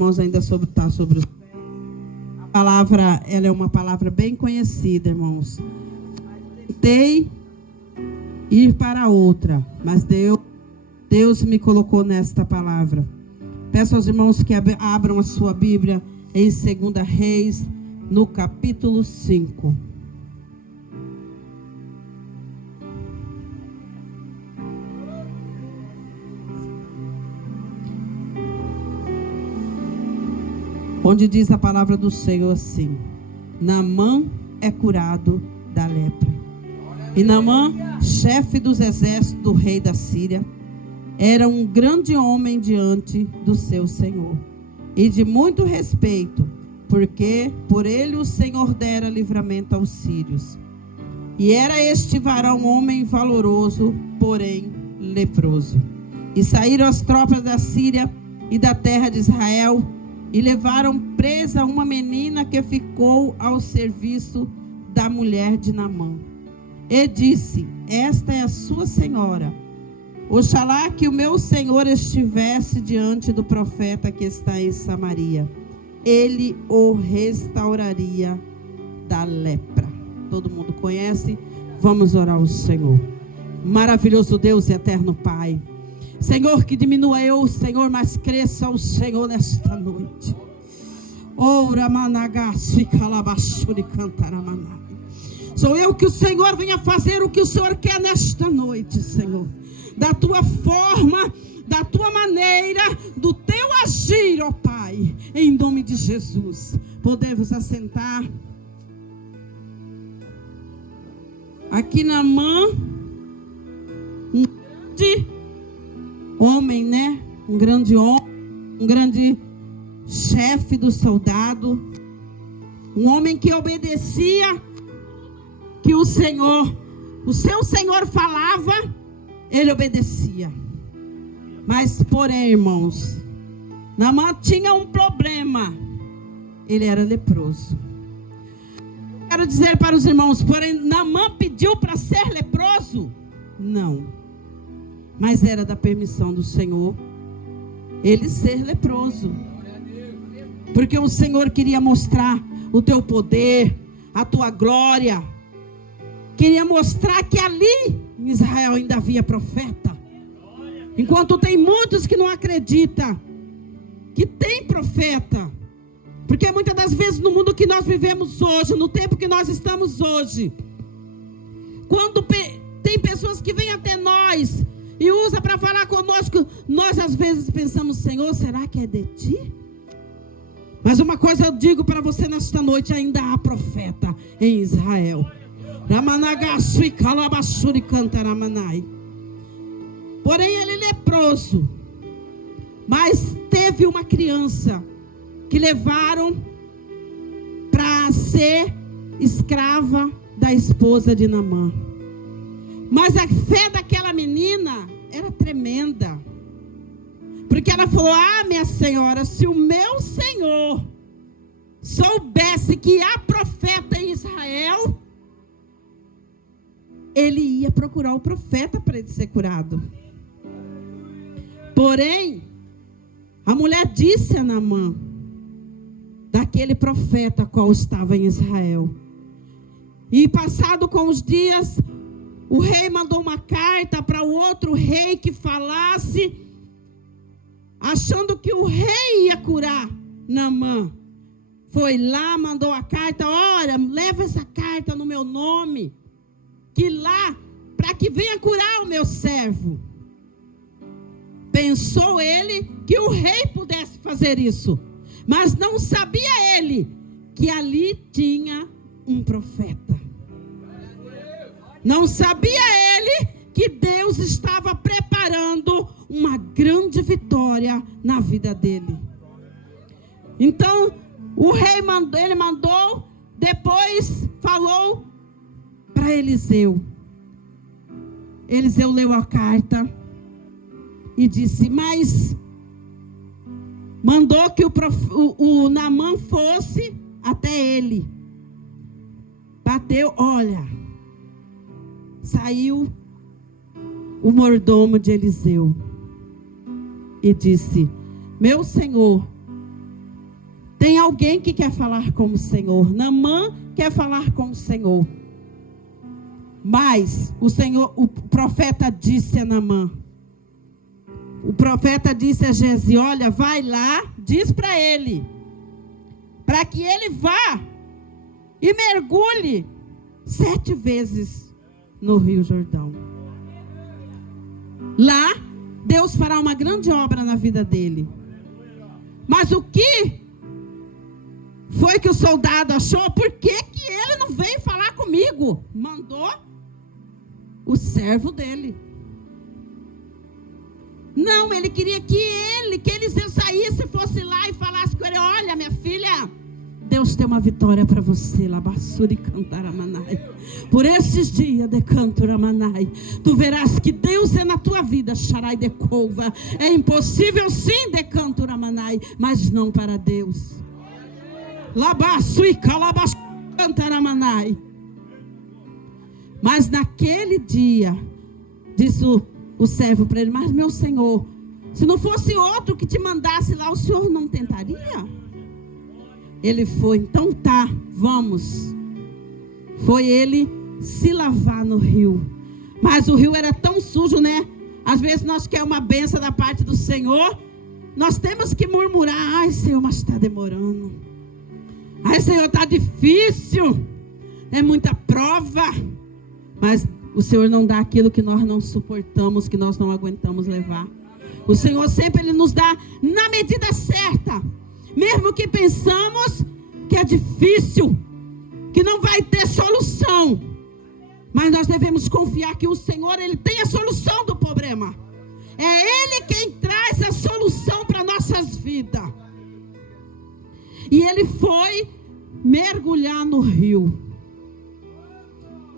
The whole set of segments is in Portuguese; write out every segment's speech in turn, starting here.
irmãos ainda sobre os a palavra, ela é uma palavra bem conhecida, irmãos. Tentei ir para outra, mas Deus me colocou nesta palavra. Peço aos irmãos que abram a sua Bíblia em 2 Reis, no capítulo 5. Onde diz a palavra do Senhor assim: Naamã é curado da lepra. E Naamã, chefe dos exércitos do rei da Síria, era um grande homem diante do seu Senhor, e de muito respeito, porque por ele o Senhor dera livramento aos sírios. E era este varão homem valoroso, porém leproso. E saíram as tropas da Síria e da terra de Israel, e levaram presa uma menina que ficou ao serviço da mulher de Naamã. E disse: esta é a sua senhora. Oxalá que o meu senhor estivesse diante do profeta que está em Samaria. Ele o restauraria da lepra. Todo mundo conhece? Vamos orar ao Senhor. Maravilhoso Deus e eterno Pai. Senhor, que diminua eu, Senhor, mas cresça o Senhor nesta noite. Ora managaço e calabachuri cantaramanai. Sou eu que o Senhor venha fazer o que o Senhor quer nesta noite, Senhor. Da tua forma, da tua maneira, do teu agir, ó Pai. Em nome de Jesus. Podemos assentar. Aqui Naamã, um grande homem, né? Um grande homem, um grande chefe do soldado, um homem que obedecia, que o seu Senhor falava, ele obedecia. Mas porém, irmãos, Naamã tinha um problema, ele era leproso. Quero dizer para os irmãos, porém, Naamã pediu para ser leproso? Não. Mas era da permissão do Senhor ele ser leproso. Porque o Senhor queria mostrar o teu poder, a tua glória. Queria mostrar que ali em Israel ainda havia profeta. Enquanto tem muitos que não acreditam que tem profeta. Porque muitas das vezes no mundo que nós vivemos hoje, no tempo que nós estamos hoje, quando tem pessoas que vêm até nós e usa para falar conosco, nós às vezes pensamos: Senhor, será que é de ti? Mas uma coisa eu digo para você nesta noite: ainda há profeta em Israel. Porém ele é leproso. Mas teve uma criança que levaram para ser escrava da esposa de Naamã. Mas a fé daquela menina era tremenda. Porque ela falou: ah, minha senhora, se o meu senhor soubesse que há profeta em Israel, ele ia procurar o profeta para ele ser curado. Porém, a mulher disse a Naamã daquele profeta qual estava em Israel. E passado com os dias, o rei mandou uma carta para o outro rei que falasse, achando que o rei ia curar Naamã. Foi lá, mandou a carta: olha, leva essa carta no meu nome, que lá, para que venha curar o meu servo. Pensou ele que o rei pudesse fazer isso, mas não sabia ele que ali tinha um profeta. Não sabia ele que Deus estava preparando uma grande vitória na vida dele. Então, o rei mandou, depois falou para Eliseu. Eliseu leu a carta e disse: mas mandou que o Naamã fosse até ele. Bateu, olha, saiu o mordomo de Eliseu e disse: meu senhor, Tem alguém que quer falar com o Senhor. Naamã quer falar com o Senhor. Mas o profeta disse a Naamã. O profeta disse a Geazi: olha, vai lá, diz para ele, para que ele vá e mergulhe 7 vezes no Rio Jordão. Lá, Deus fará uma grande obra na vida dele. Mas o que foi que o soldado achou? Por que ele não veio falar comigo? Mandou o servo dele. Não, ele queria que Eliseu saísse, fosse lá e falasse com ele: olha, minha filha, Deus tem uma vitória para você. Labassuri cantaramanai. Por esses dias de canturamanai, tu verás que Deus é na tua vida. Sharai de couva. É impossível sim de canturamanai, mas não para Deus. Labassui calabas cantaramanai. Mas naquele dia, disse o servo para ele: mas meu senhor, se não fosse outro que te mandasse lá, o senhor não tentaria? Ele foi: então tá, vamos. Foi ele se lavar no rio. Mas o rio era tão sujo, né? Às vezes nós queremos uma bênção da parte do Senhor, nós temos que murmurar: ai Senhor, mas está demorando. Ai Senhor, está difícil. É muita prova. Mas o Senhor não dá aquilo que nós não suportamos, que nós não aguentamos levar. O Senhor sempre Ele nos dá na medida certa. Mesmo que pensamos que é difícil, que não vai ter solução. Mas nós devemos confiar que o Senhor, Ele tem a solução do problema. É Ele quem traz a solução para nossas vidas. E ele foi mergulhar no rio.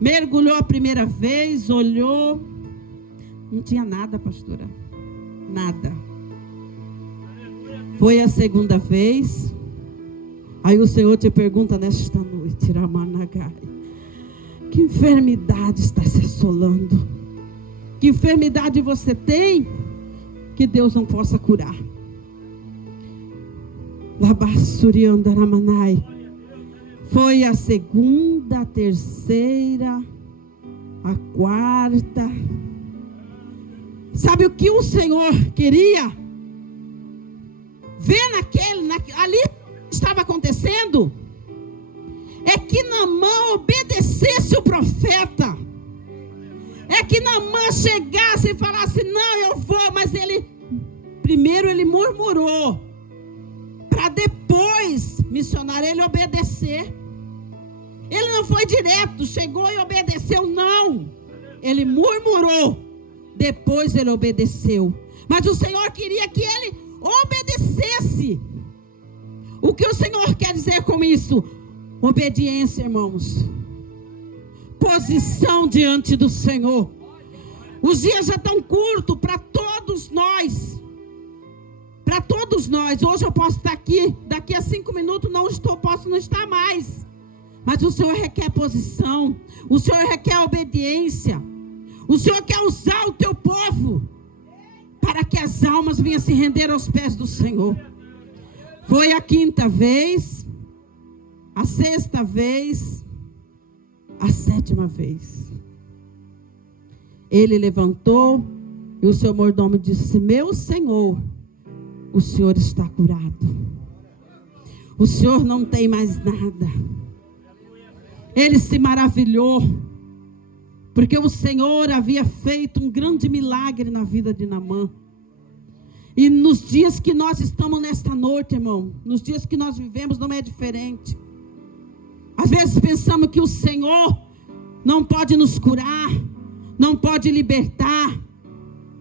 Mergulhou a primeira vez, olhou. Não tinha nada, pastora. Nada. Foi a segunda vez. Aí o Senhor te pergunta nesta noite: Ramanagai, que enfermidade está se assolando? Que enfermidade você tem que Deus não possa curar? Labassuriandaramanai. Foi a segunda, a terceira, a quarta. Sabe o que o Senhor queria ver ali estava acontecendo? É que Naamã obedecesse o profeta. É que Naamã chegasse e falasse: não, eu vou. Mas primeiro ele murmurou, para depois, missionário, ele obedecer. Ele não foi direto, chegou e obedeceu, não. Ele murmurou, depois ele obedeceu. Mas o Senhor queria que ele obedecesse. O que o Senhor quer dizer com isso? Obediência, irmãos. Posição diante do Senhor. Os dias já estão curtos para todos nós. Para todos nós. Hoje eu posso estar aqui, daqui a 5 minutos posso não estar mais. Mas o Senhor requer posição. O Senhor requer obediência. O Senhor quer usar o teu povo para que as almas venham se render aos pés do Senhor. Foi a 5ª vez, a 6ª vez, a 7ª vez. Ele levantou e o seu mordomo disse: meu Senhor, o Senhor está curado. O Senhor não tem mais nada. Ele se maravilhou, porque o Senhor havia feito um grande milagre na vida de Naamã. E nos dias que nós estamos nesta noite, irmão, nos dias que nós vivemos, não é diferente. Às vezes pensamos que o Senhor não pode nos curar, não pode libertar,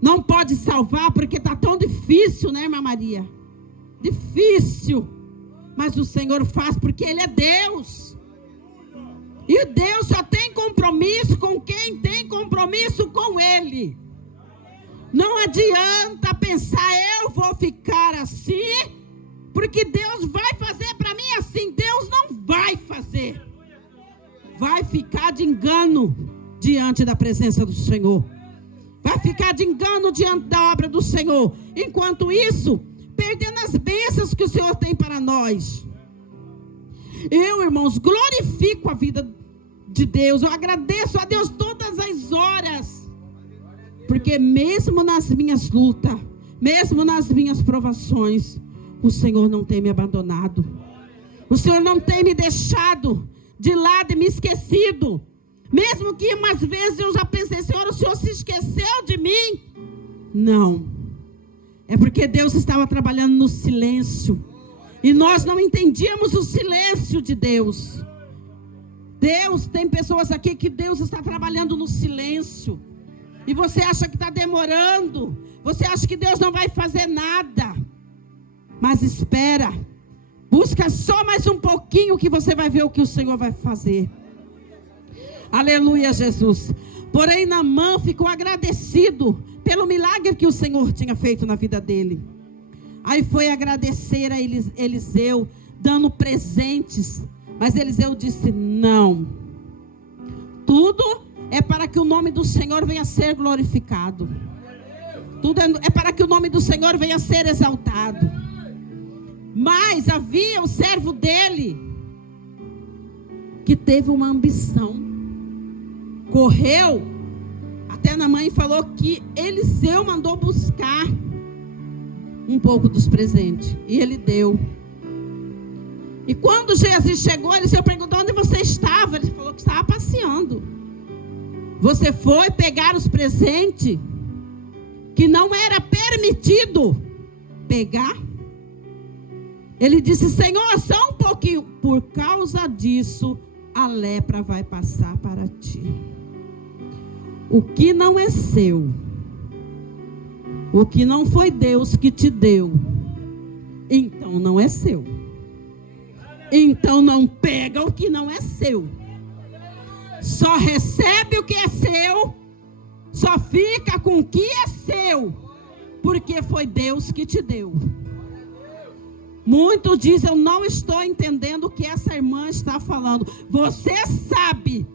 não pode salvar, porque está tão difícil, né, irmã Maria? Difícil. Mas o Senhor faz porque Ele é Deus. E Deus só tem compromisso com quem tem compromisso com Ele. Não adianta pensar: eu vou ficar assim, porque Deus vai fazer para mim assim. Deus não vai fazer. Vai ficar de engano diante da presença do Senhor. Vai ficar de engano diante da obra do Senhor. Enquanto isso, perdendo as bênçãos que o Senhor tem para nós. Eu, irmãos, glorifico a vida de Deus. Eu agradeço a Deus todas as horas. Porque mesmo nas minhas lutas, mesmo nas minhas provações, o Senhor não tem me abandonado. O Senhor não tem me deixado de lado e me esquecido. Mesmo que umas vezes eu já pensei, Senhor, o Senhor se esqueceu de mim. Não. É porque Deus estava trabalhando no silêncio. E nós não entendíamos o silêncio de Deus. Deus, tem pessoas aqui que Deus está trabalhando no silêncio. E você acha que está demorando. Você acha que Deus não vai fazer nada. Mas espera. Busca só mais um pouquinho que você vai ver o que o Senhor vai fazer. Aleluia, Jesus. Porém, Naamã ficou agradecido pelo milagre que o Senhor tinha feito na vida dele. Aí foi agradecer a Eliseu, dando presentes. Mas Eliseu disse, não. Tudo é para que o nome do Senhor venha a ser glorificado. Tudo é para que o nome do Senhor venha a ser exaltado. Mas havia o servo dele, que teve uma ambição. Correu até Naamã e falou que Eliseu mandou buscar um pouco dos presentes. E ele deu. E quando Geazi chegou, Eliseu perguntou onde você estava. Ele falou que estava passeando. Você foi pegar os presentes que não era permitido pegar? Ele disse, Senhor, só um pouquinho. Por causa disso, a lepra vai passar para ti. O que não é seu, o que não foi Deus que te deu, então não é seu. Então não pega o que não é seu. Só recebe o que é seu. Só fica com o que é seu. Porque foi Deus que te deu. Muitos dizem, eu não estou entendendo o que essa irmã está falando. Você sabe.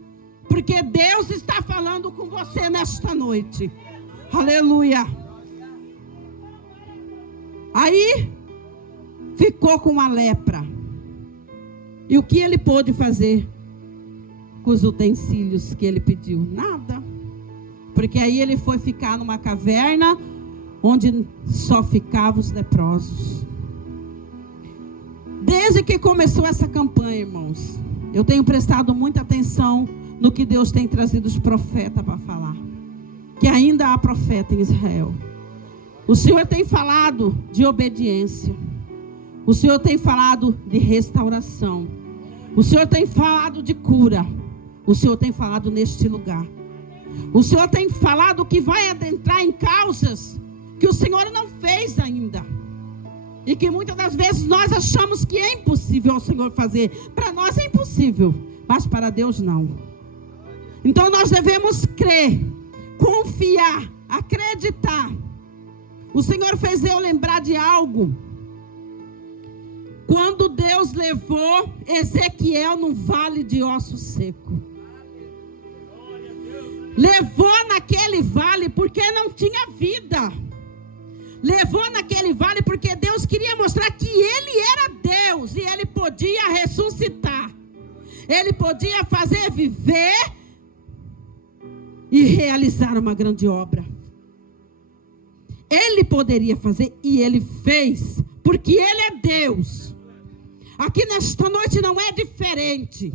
Porque Deus está falando com você nesta noite. Aleluia. Aí ficou com a lepra. E o que ele pôde fazer com os utensílios que ele pediu? Nada. Porque aí ele foi ficar numa caverna onde só ficavam os leprosos. Desde que começou essa campanha, irmãos, eu tenho prestado muita atenção no que Deus tem trazido os profetas para falar. Que ainda há profeta em Israel. O Senhor tem falado de obediência. O Senhor tem falado de restauração. O Senhor tem falado de cura. O Senhor tem falado neste lugar. O Senhor tem falado que vai adentrar em causas que o Senhor não fez ainda. E que muitas das vezes nós achamos que é impossível ao Senhor fazer. Para nós é impossível, mas para Deus não. Então nós devemos crer, confiar, acreditar. O Senhor fez eu lembrar de algo. Quando Deus levou Ezequiel num vale de ossos secos. Levou naquele vale porque não tinha vida. Levou naquele vale porque Deus queria mostrar que Ele era Deus. E Ele podia ressuscitar. Ele podia fazer viver e realizar uma grande obra. Ele poderia fazer e Ele fez. Porque Ele é Deus. Aqui nesta noite não é diferente.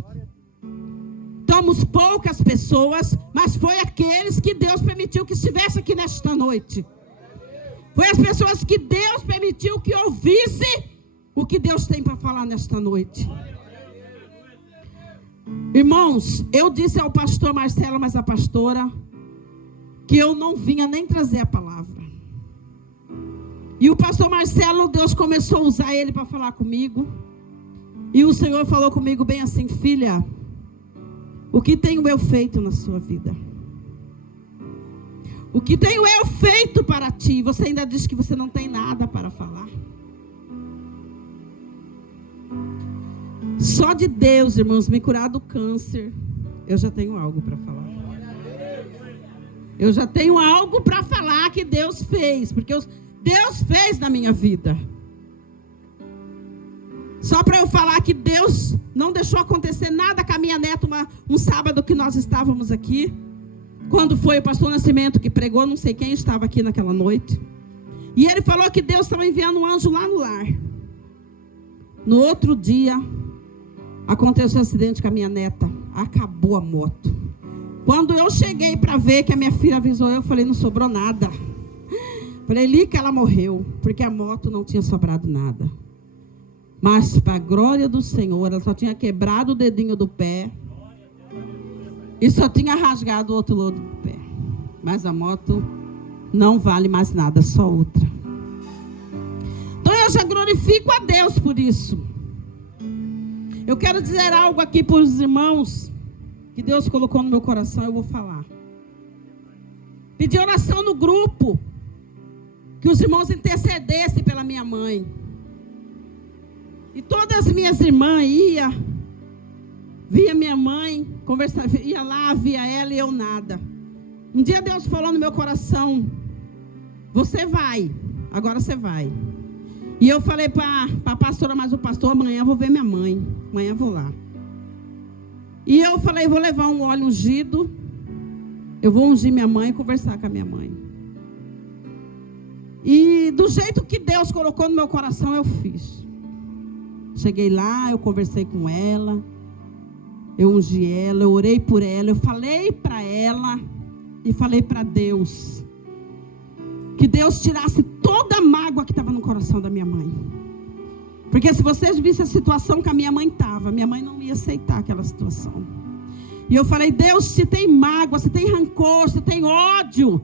Somos poucas pessoas, mas foi aqueles que Deus permitiu que estivesse aqui nesta noite. Foi as pessoas que Deus permitiu que ouvisse o que Deus tem para falar nesta noite. Irmãos, eu disse ao pastor Marcelo, mas a pastora, que eu não vinha nem trazer a palavra. E o pastor Marcelo, Deus começou a usar ele para falar comigo. E o Senhor falou comigo bem assim, filha, o que tenho eu feito na sua vida? O que tenho eu feito para ti? Você ainda diz que você não tem nada para falar. Só de Deus, irmãos, me curar do câncer, eu já tenho algo para falar. Eu já tenho algo para falar que Deus fez, porque Deus fez na minha vida. Só para eu falar que Deus não deixou acontecer nada com a minha neta um sábado que nós estávamos aqui. Quando foi o pastor Nascimento que pregou, não sei quem estava aqui naquela noite. E ele falou que Deus estava enviando um anjo lá no lar. No outro dia, aconteceu um acidente com a minha neta. Acabou a moto. Quando eu cheguei para ver que a minha filha avisou, eu falei, não sobrou nada. Falei, ali que ela morreu, porque a moto não tinha sobrado nada. Mas, para a glória do Senhor, ela só tinha quebrado o dedinho do pé. E só tinha rasgado o outro lado do pé. Mas a moto não vale mais nada, só outra. Então, eu já glorifico a Deus por isso. Eu quero dizer algo aqui para os irmãos, que Deus colocou no meu coração, eu vou falar. Pedi oração no grupo, que os irmãos intercedessem pela minha mãe. E todas as minhas irmãs via minha mãe, conversava, ia lá, via ela e eu nada. Um dia Deus falou no meu coração, você vai, agora você vai. E eu falei para a pastora, mas o pastor, amanhã eu vou ver minha mãe, amanhã eu vou lá. E eu falei, vou levar um óleo ungido, eu vou ungir minha mãe e conversar com a minha mãe. E do jeito que Deus colocou no meu coração, eu fiz. Cheguei lá, eu conversei com ela, eu ungi ela, eu orei por ela, eu falei para ela e falei para Deus que Deus tirasse toda a mágoa que estava no coração da minha mãe. Porque se vocês vissem a situação que a minha mãe estava, minha mãe não ia aceitar aquela situação. E eu falei, Deus, se tem mágoa, se tem rancor, se tem ódio,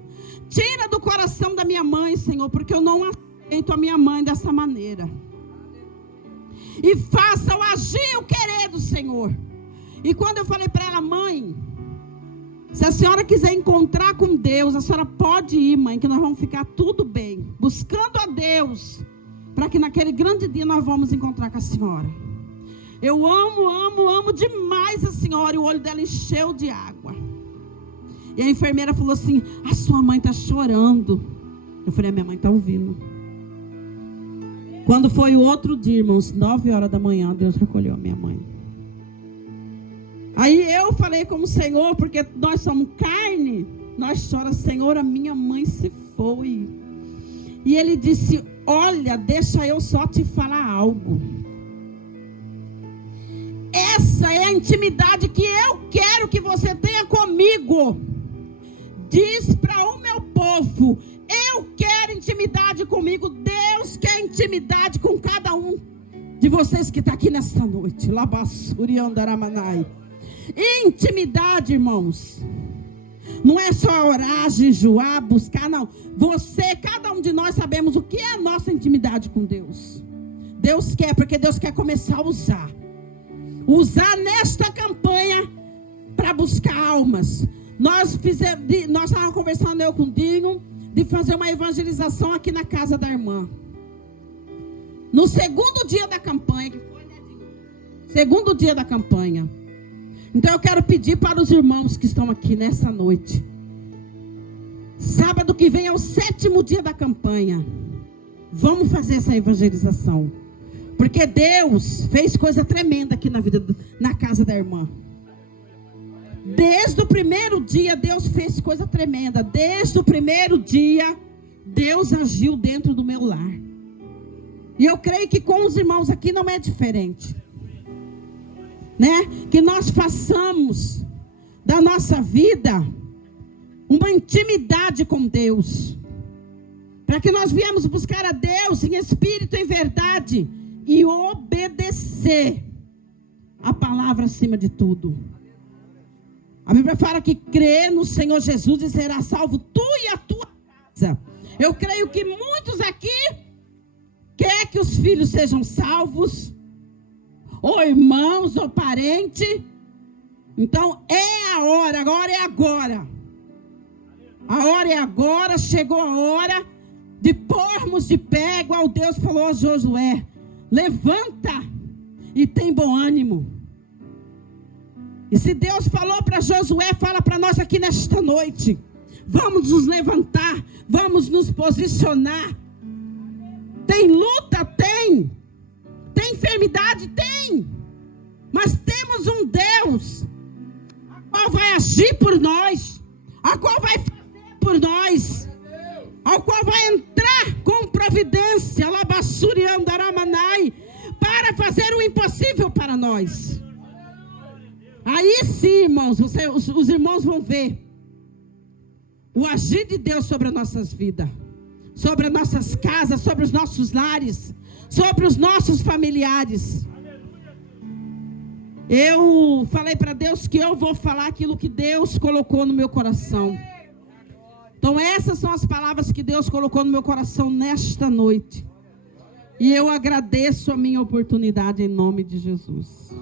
tira do coração da minha mãe, Senhor, porque eu não aceito a minha mãe dessa maneira. E faça o agir, o querer do Senhor. E quando eu falei para ela, mãe, se a senhora quiser encontrar com Deus, a senhora pode ir, mãe, que nós vamos ficar tudo bem, buscando a Deus, para que naquele grande dia nós vamos encontrar com a senhora. Eu amo demais a senhora. E o olho dela encheu de água. E a enfermeira falou assim, a sua mãe está chorando. Eu falei, a minha mãe está ouvindo. Quando foi o outro dia, irmãos, 9 horas da manhã, Deus recolheu a minha mãe. Aí eu falei como Senhor, porque nós somos carne, nós choramos, Senhor, a minha mãe se foi. E ele disse, olha, deixa eu só te falar algo. Essa é a intimidade que eu quero que você tenha comigo. Diz para o meu povo, eu quero intimidade comigo. Deus quer intimidade com cada um de vocês que está aqui nesta noite. Labassuri andaramanai. Intimidade, irmãos, não é só orar, jejuar, buscar, não. Você, cada um de nós sabemos o que é a nossa intimidade com Deus. Deus quer, porque Deus quer começar a usar nesta campanha para buscar almas. Nós estávamos conversando, eu com o Dinho, de fazer uma evangelização aqui na casa da irmã. No segundo dia da campanha, que foi, né, Dinho? Segundo dia da campanha. Então eu quero pedir para os irmãos que estão aqui nessa noite. Sábado que vem é o 7º dia da campanha. Vamos fazer essa evangelização. Porque Deus fez coisa tremenda aqui na casa da irmã. Desde o primeiro dia, Deus fez coisa tremenda. Desde o primeiro dia, Deus agiu dentro do meu lar. E eu creio que com os irmãos aqui não é diferente. Né? Que nós façamos da nossa vida uma intimidade com Deus. Para que nós viemos buscar a Deus em espírito e em verdade. E obedecer a palavra acima de tudo. A Bíblia fala que crê no Senhor Jesus e será salvo tu e a tua casa. Eu creio que muitos aqui querem que os filhos sejam salvos, ou irmãos, ou parente. Então é a hora, agora é agora. A hora é agora, chegou a hora de pormos de pé, igual Deus falou a Josué. Levanta e tem bom ânimo. E se Deus falou para Josué, fala para nós aqui nesta noite. Vamos nos levantar, vamos nos posicionar. Tem luta? Tem Tem enfermidade? Tem. Mas temos um Deus, a qual vai agir por nós, a qual vai fazer por nós, ao qual vai entrar com providência, labassuriando aramanai, para fazer o impossível para nós. Aí sim, irmãos, os irmãos vão ver o agir de Deus sobre as nossas vidas, sobre as nossas casas, sobre os nossos lares, sobre os nossos familiares. Eu falei para Deus que eu vou falar aquilo que Deus colocou no meu coração. Então essas são as palavras que Deus colocou no meu coração nesta noite. E eu agradeço a minha oportunidade em nome de Jesus.